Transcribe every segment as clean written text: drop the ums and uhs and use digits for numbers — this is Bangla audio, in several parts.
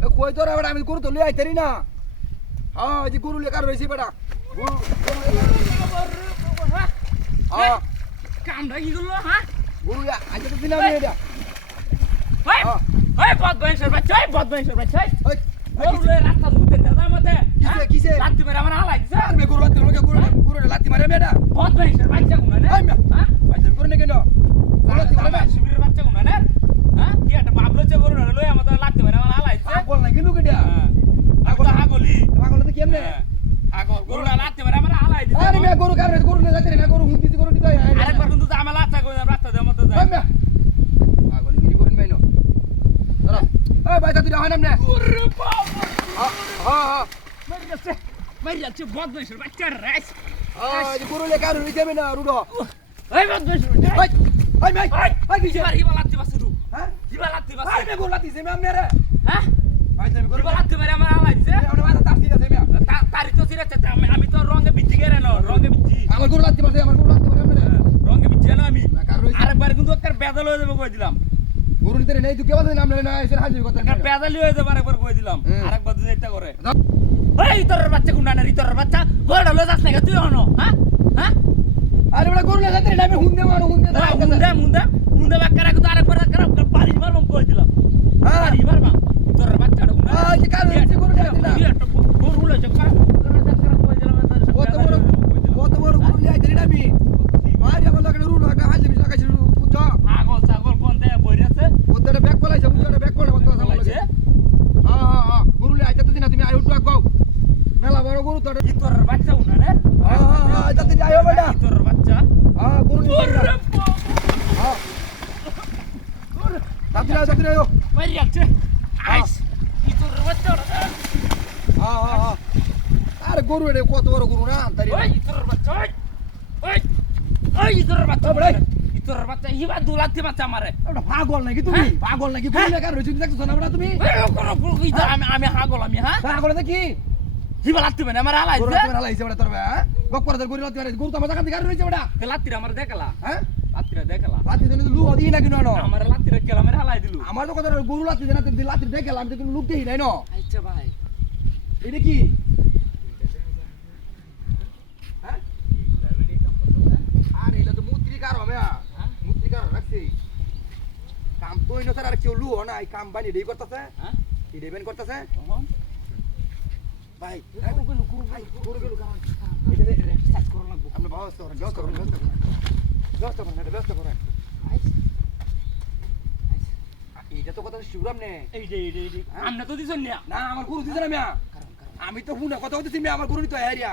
এ কই তোরা বেটা আমি গরু তো লই আইতারি না হ্যাঁ এই যে গরু লেকার রইছি বেটা গরু হ্যাঁ কামটা কি করলো হ্যাঁ গরু আইতে তো দিলাম এটা ওই ওই বদমাইশের বাচ্চা ওই বদমাইশের বাচ্চা ওই গরু লয়ে রাস্তা ধুতে দাদা মতে কিসে কিসে লাত্তি মেরে আমার হালাই দিছে আর মে গরু লাত্তি লগে গরু লাত্তি মারে বেটা বদমাইশের বাচ্চা গুনা না আই মে হ্যাঁ আইতে গরু নে কেন গরু লাত্তি মারে বেটা শিবিরের বাচ্চা গুনা না হ্যাঁ কি একটা বাবলছে গরু লয়ে আমার লাত্তি মেরে আমার হালাই দিছে পাগল নাকি লোক এটা আগলি পাগল তো কেমনে আগল গরু লাত্তি মেরে আমার হালাই দিছে আরে মে গরু কারে গরু লে যাতে না গরু হুন্দিছি গরু দিতে আরেকবার কিন্তু আমার লাত্তা কই রাস্তা দে মতে আই যায় মে পাগল গিরি করেন মাইনো চলো এই বাইতা তুই হয় নামনে ওরে বাবা হ্যাঁ হ্যাঁ মারিয়াছে বদমাইশের বাচ্চা রাইস এই যে গরু লেকার রইতে না রুডো ওই বদমাইশের ওই ওই ভাই ওই কিসে হিবা লাত্তি বাসে তুই হ্যাঁ হিবা লাত্তি বাসে আই মে গরু লাত্তি সে মে আমনে রে হ্যাঁ ভাই তুমি গরু হিবা লাত্তি মেরে আমার হালাই দিছে আমরা মাথা তাপ দিতে মে তারি তো সিরে আমি তো রঙে বিচ্ছি গেরে না রঙে বিচ্ছি আমার গরু লাত্তি মারছে আমার গরু লাত্তি মারে আমনে রঙে বিচ্ছি না আমি লেকার রইছে আরেকবার কিন্তু একটা বেদাল হয়ে যাবে কই দিলাম গরু নিতে নেই তুই কেবল নাম না এসে হাজির করতে একটা বেদাল হয়ে যাবে আরেকবার কই দিলাম হুম। আরেকবার দুই একটা করে ওই ইতরের বাচ্চা গুন্ডা না ইতরের বাচ্চা গোড়া লয়ে যাস না তুই হনো হ্যাঁ হ্যাঁ আরে বড় গরু লে যাতে না আমি হুন্দে মারো হুন্দে মুন্ডা বাক্কারা কিন্তু আরেকবার খারাপ পারি মারবাম কই দিলাম হ্যাঁ পারি মারবাম ইতরের বাচ্চাটা গুন্ডা এই যে কার হইছে গরু লাত্তি না একটা গরু লয়ে যাক খারাপ কই দিলাম কত বড় গরু লে আইতে না আমি আরে আমার লাগে রুল একটা হাজির বিশ লাগাইছি বুঝছো ছাগল ছাগল কোন দেয়া বইরাছে ওদের ব্যাগ পলাইছে বুঝছো ব্যাগ পলা কত কথা বলেছে হ্যাঁ গরু লে আইতে না তুমি আই উঠো গাও মেলা বড় গরু তোর ইতরের বাচ্চা গুন্ডা না হ্যাঁ যাতে যাইও বেটা ইতরের বাচ্চা হ্যাঁ গরু নিতে না হ্যাঁ যাতে যাইও মারিয়াছে আইস ইতরের বাচ্চা হ্যাঁ আরে গরু রে কত বড় গরু না তারি ওই ইতরের বাচ্চা ওই ওই ইতরের বাচ্চা বড় ইতরের বাচ্চা হিবা দুলাতি বাচ্চা মারে এটা পাগল নাকি তুমি পাগল নাকি গরু লেকার রইছে তুমি দেখছো না বেটা তুমি আমি হাগল আমি হ্যাঁ পাগল নাকি হিবা লাত্তি মানে আমার হালাই গরু লাত্তি লাইছে বেটা তোর হ্যাঁ গপ করে গরু লাত্তি মারে গরু তো আমার জায়গা থেকে রইছে বেটা লাত্তিরা আমার দেখালা হ্যাঁ লাত্তিরা দেখালা লাত্তি দেন লু দি না কিনো না আমার লাত্তিরা কেলা মেরে হালাই দিলু আমার তো কথা গরু লাত্তি দেন না লাত্তি দেখালাম তো কোনো লুক দেই নাই না আচ্ছা ভাই এটা কি হ্যাঁ আরে এটা তো মুত্রিকার হবে মুত্রিকার রাখছি কাম তো ইনো স্যার আর কেউ লু না এই কাম বানি দেই করতেছে হ্যাঁ কি দেবেন করতেছে ভাই গরু গেল কারণ এটা সার্চ করুন লাগবো আপনি ব্যবস্থা করেন ব্যবস্থা করেন এইটা তো কথা শিউরাম নে এই আমনা তো দিছন না না আমার গরু দিছে না মিয়া আমি তো হুনা কথা বলতেছি মিয়া আমার গরু তো এরিয়া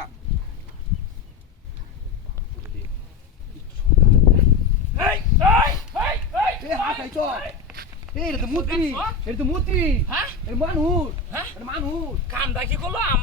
এই এ হাত আইতো এটা তো মুত্রি হ্যাঁ এটা মানুষ হ্যাঁ মানুষ কামটা কি করলো আমার